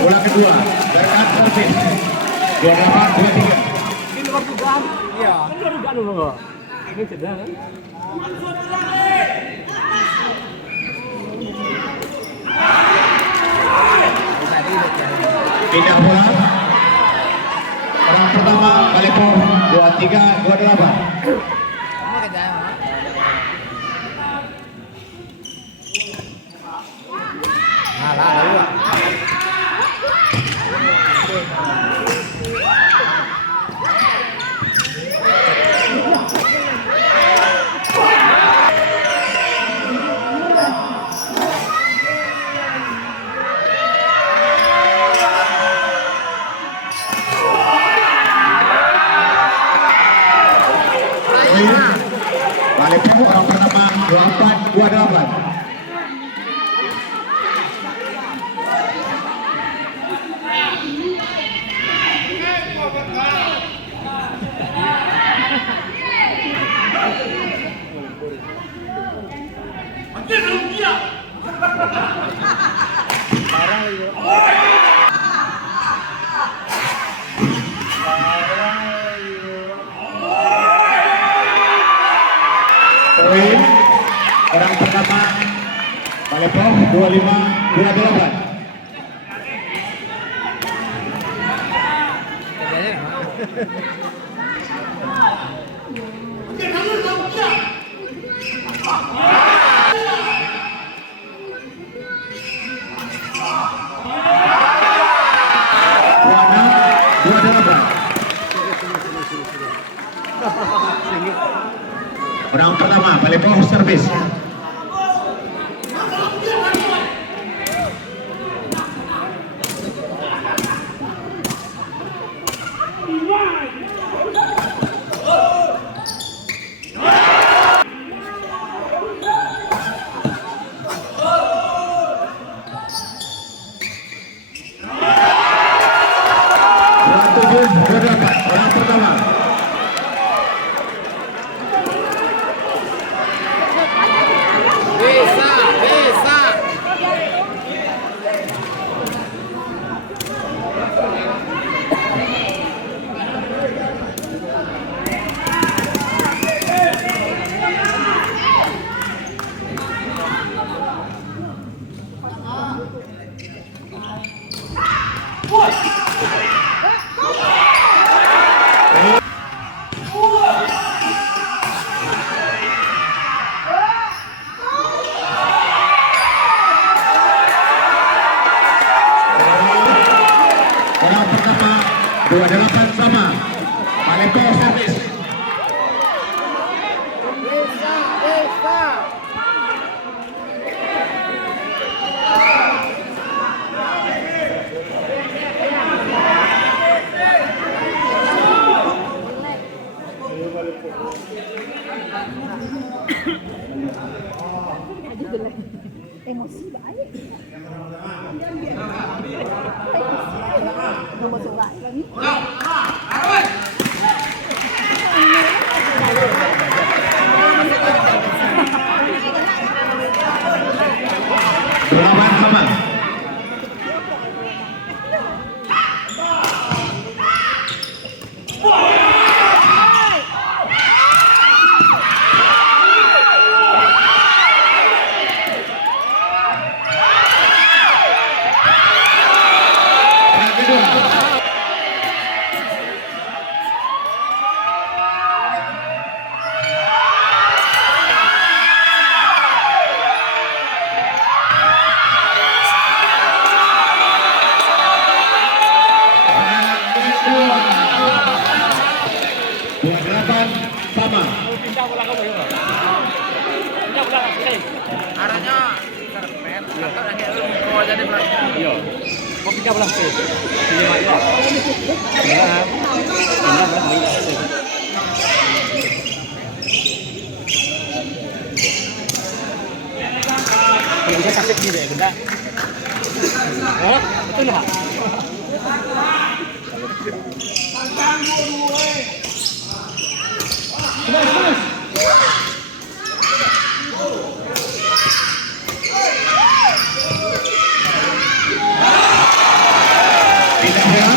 Bola kedua, berkat servis. 28-23. Ini waktu kan? Iya. Kan baru kan dulu. Ini cedera kan? Pindah bola. Orang pertama Balepo 23-28. Nah, lah dulu. Balepo orang pertama 24-28. Poin orang pertama Balepo 25-28. Orang pertama Balepo servis. Orang pertama. Bisa. Orang pertama 28 sama. Balepo servis. Emosi banyak. Nomor surat lagi. Delapan sama. Arahnya serpet, atau hanya lu mau aja di belakang. Iya. Mau pindah belah sih. Ini aja. Pindah. Pindah belah sih. Kalau bisa kasih gini deh, benda. Oh, betul lah. Terus. Pindah bola.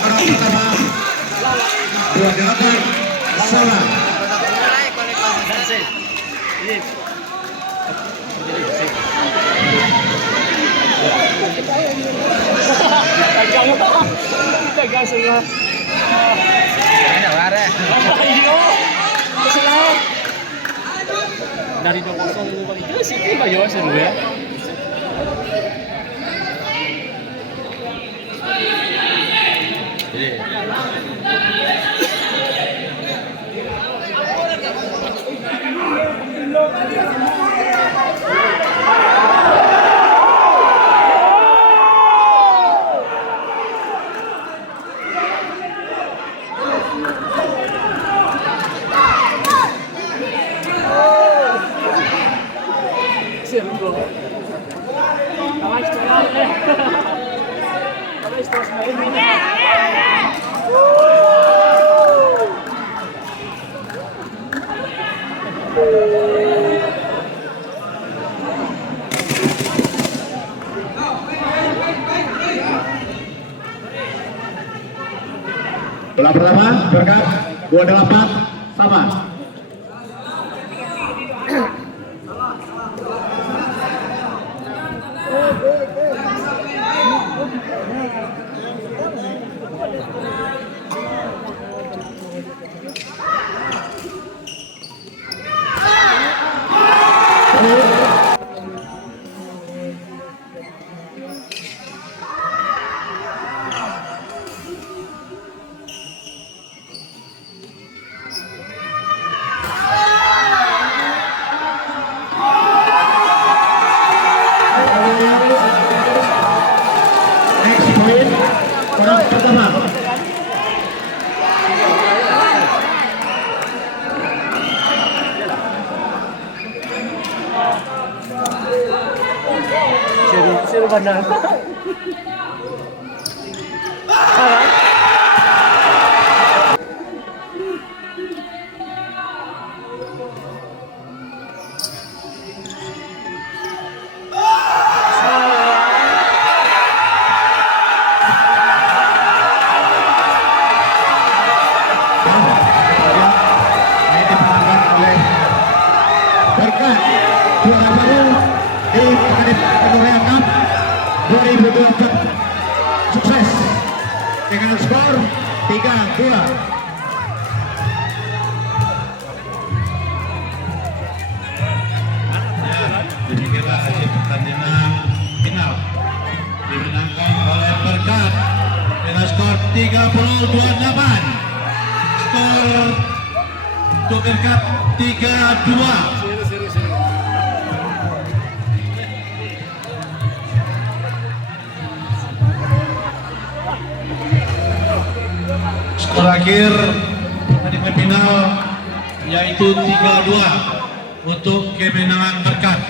Orang pertama 28 sama. Tagal semua. Iyo. Kesulah. Dari 2-0 itu kali itu sih kayak seru ya. Seru bro. Awas jalan deh. Awas terus main. Bola pertama berkat 28 sama. Next point, orang pertama. Seru benar. Ini dimenangkan oleh Berkat, juara baru di Korea Cup 2024. Sukses dengan skor 3-2. Demikianlah hasil pertandingan final dimenangkan oleh Berkat dengan skor 30-28. Skor untuk Berkat 3-2. Seru. Skor akhir pertandingan final yaitu 3-2 untuk kemenangan Berkat.